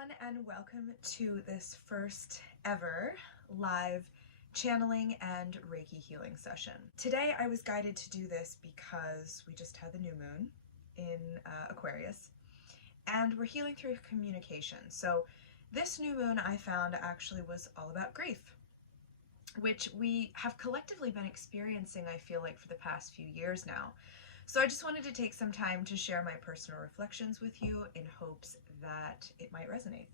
everyone, and welcome to this first ever live channeling and Reiki healing session. Today I was guided to do this because we just had the new moon in Aquarius, and we're healing through communication. So this new moon I found actually was all about grief, which we have collectively been experiencing, I feel like, for the past few years now. So I just wanted to take some time to share my personal reflections with you in hopes that it might resonate.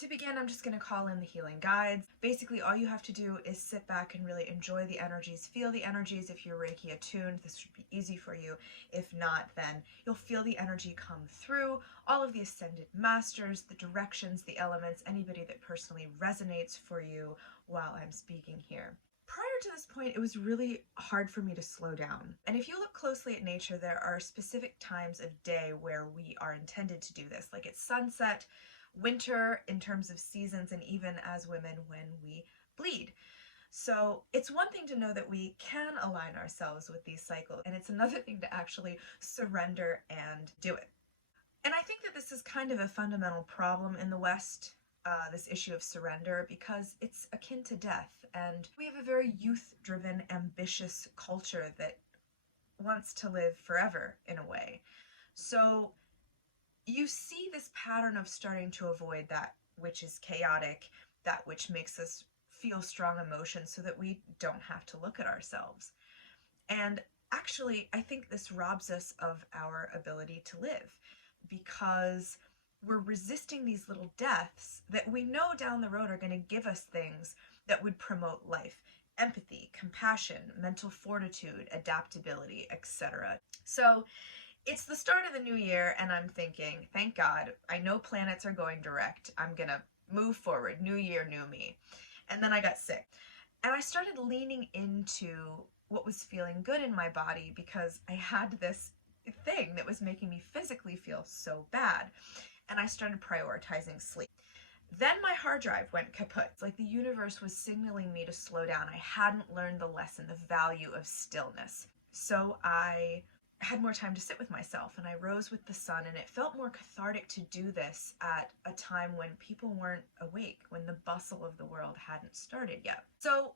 To begin, I'm just going to call in the healing guides. Basically, all you have to do is sit back and really enjoy the energies, feel the energies. If you're Reiki attuned, this should be easy for you. If not, then you'll feel the energy come through, all of the ascended masters, the directions, the elements, anybody that personally resonates for you while I'm speaking here. Prior to this point, it was really hard for me to slow down. And if you look closely at nature, there are specific times of day where we are intended to do this, like at sunset, winter in terms of seasons, and even as women when we bleed. So it's one thing to know that we can align ourselves with these cycles, and it's another thing to actually surrender and do it. And I think that this is kind of a fundamental problem in the West, this issue of surrender, because it's akin to death. And we have a very youth-driven, ambitious culture that wants to live forever in a way. So you see this pattern of starting to avoid that which is chaotic, that which makes us feel strong emotions so that we don't have to look at ourselves. And actually, I think this robs us of our ability to live, because we're resisting these little deaths that we know down the road are going to give us things that would promote life: empathy, compassion, mental fortitude, adaptability, etc. So it's the start of the new year, and I'm thinking, thank God, I know planets are going direct. I'm going to move forward. New year, new me. And then I got sick. And I started leaning into what was feeling good in my body, because I had this thing that was making me physically feel so bad. And I started prioritizing sleep. Then my hard drive went kaput. It's like the universe was signaling me to slow down. I hadn't learned the lesson, the value of stillness. So I had more time to sit with myself, and I rose with the sun, and it felt more cathartic to do this at a time when people weren't awake, when the bustle of the world hadn't started yet. So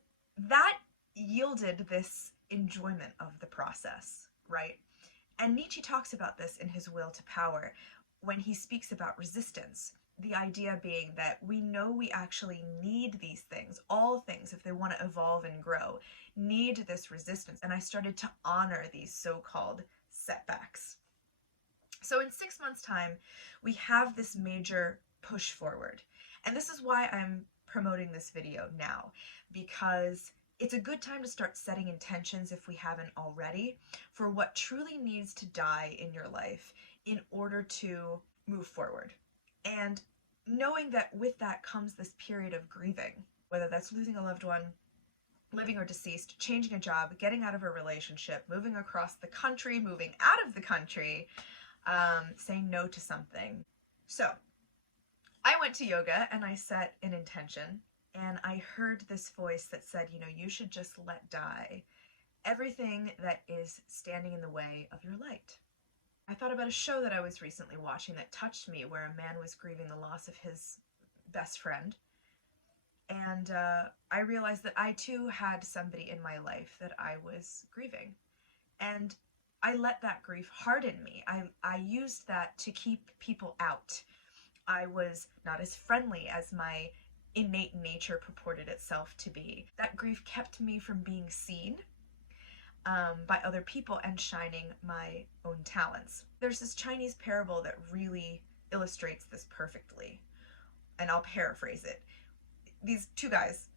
that yielded this enjoyment of the process, right? And Nietzsche talks about this in his Will to Power when he speaks about resistance. The idea being that we know we actually need these things. All things, if they want to evolve and grow, need this resistance. And I started to honor these so-called setbacks. So in 6 months' time, we have this major push forward. And this is why I'm promoting this video now, because it's a good time to start setting intentions, if we haven't already, for what truly needs to die in your life in order to move forward. And knowing that with that comes this period of grieving, whether that's losing a loved one, living or deceased, changing a job, getting out of a relationship, moving across the country, moving out of the country, saying no to something. So I went to yoga and I set an intention, and I heard this voice that said, you should just let die everything that is standing in the way of your light. I thought about a show that I was recently watching that touched me, where a man was grieving the loss of his best friend. And I realized that I too had somebody in my life that I was grieving. And I let that grief harden me. I used that to keep people out. I was not as friendly as my innate nature purported itself to be. That grief kept me from being seen by other people and shining my own talents. There's this Chinese parable that really illustrates this perfectly, and I'll paraphrase it. These two guys,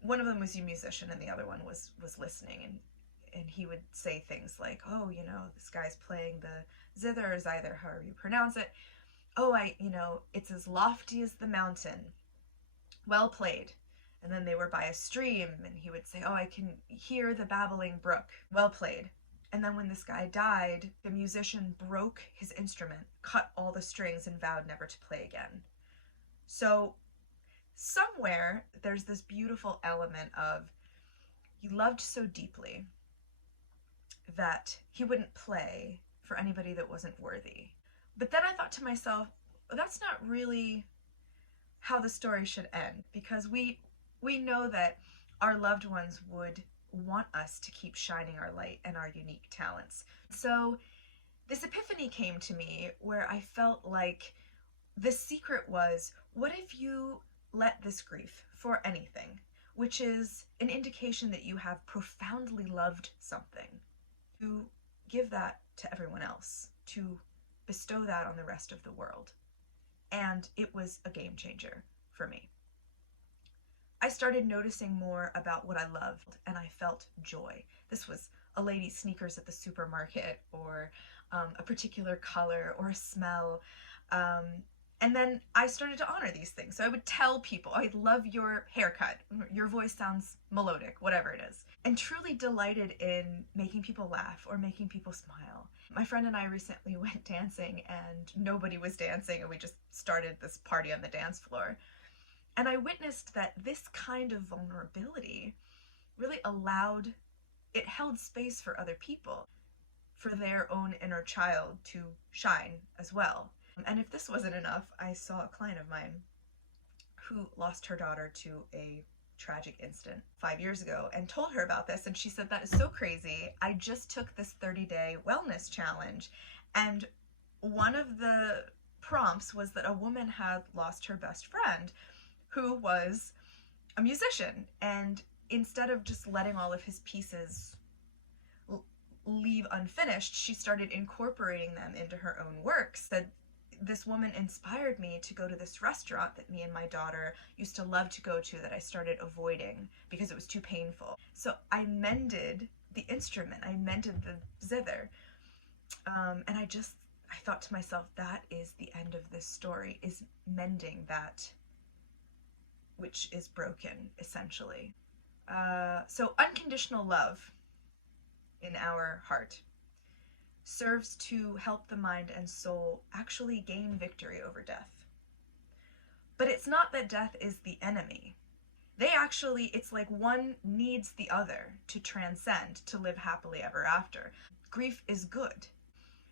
one of them was a musician and the other one was listening, and he would say things like, oh, this guy's playing the zither, or either however you pronounce it. Oh, it's as lofty as the mountain. Well played. And then they were by a stream, and he would say, oh, I can hear the babbling brook. Well played. And then when this guy died, the musician broke his instrument, cut all the strings, and vowed never to play again. So somewhere there's this beautiful element of, he loved so deeply that he wouldn't play for anybody that wasn't worthy. But then I thought to myself, that's not really how the story should end, because we know that our loved ones would want us to keep shining our light and our unique talents. So this epiphany came to me where I felt like the secret was, what if you let this grief for anything, which is an indication that you have profoundly loved something, to give that to everyone else, to bestow that on the rest of the world. And it was a game changer for me. I started noticing more about what I loved, and I felt joy. This was a lady's sneakers at the supermarket, or a particular color, or a smell. And then I started to honor these things. So I would tell people, I love your haircut, your voice sounds melodic, whatever it is. And truly delighted in making people laugh or making people smile. My friend and I recently went dancing and nobody was dancing, and we just started this party on the dance floor. And I witnessed that this kind of vulnerability really it held space for other people, for their own inner child to shine as well. And if this wasn't enough, I saw a client of mine who lost her daughter to a tragic incident 5 years ago, and told her about this, and she said, that is so crazy. I just took this 30-day wellness challenge, and one of the prompts was that a woman had lost her best friend, who was a musician, and instead of just letting all of his pieces leave unfinished, she started incorporating them into her own works. That this woman inspired me to go to this restaurant that me and my daughter used to love to go to, that I started avoiding because it was too painful. So I mended the instrument, I mended the zither, and I thought to myself, that is the end of this story, is mending that which is broken, essentially. So unconditional love in our heart serves to help the mind and soul actually gain victory over death. But it's not that death is the enemy. It's like one needs the other to transcend, to live happily ever after. Grief is good.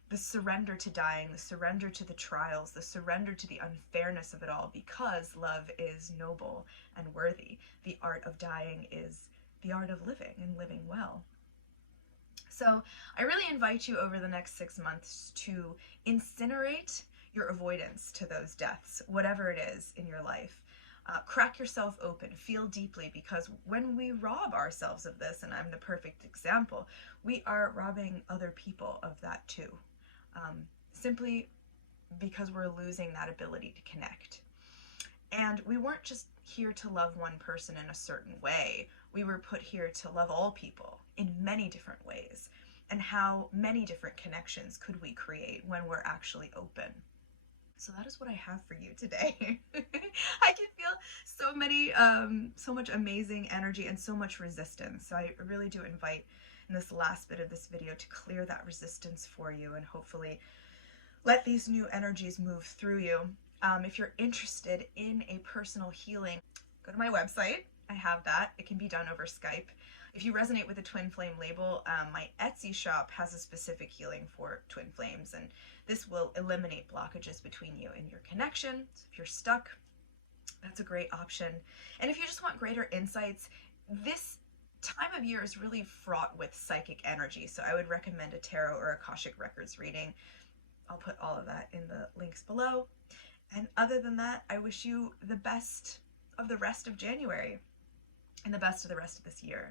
The surrender to dying, the surrender to the trials, the surrender to the unfairness of it all, because love is noble and worthy. The art of dying is the art of living, and living well. So I really invite you over the next 6 months to incinerate your avoidance to those deaths, whatever it is in your life. Crack yourself open, feel deeply, because when we rob ourselves of this, and I'm the perfect example, we are robbing other people of that too. Simply because we're losing that ability to connect. And we weren't just here to love one person in a certain way. We were put here to love all people in many different ways. And how many different connections could we create when we're actually open? So that is what I have for you today. I can feel so much amazing energy and so much resistance. So I really do invite in this last bit of this video to clear that resistance for you, and hopefully let these new energies move through you. If you're interested in a personal healing, go to my website. I have that. It can be done over Skype. If you resonate with the twin flame label, my Etsy shop has a specific healing for twin flames, and this will eliminate blockages between you and your connection. So if you're stuck, that's a great option. And if you just want greater insights, this time of year is really fraught with psychic energy, so I would recommend a tarot or Akashic records reading. I'll put all of that in the links below. And other than that, I wish you the best of the rest of January and the best of the rest of this year.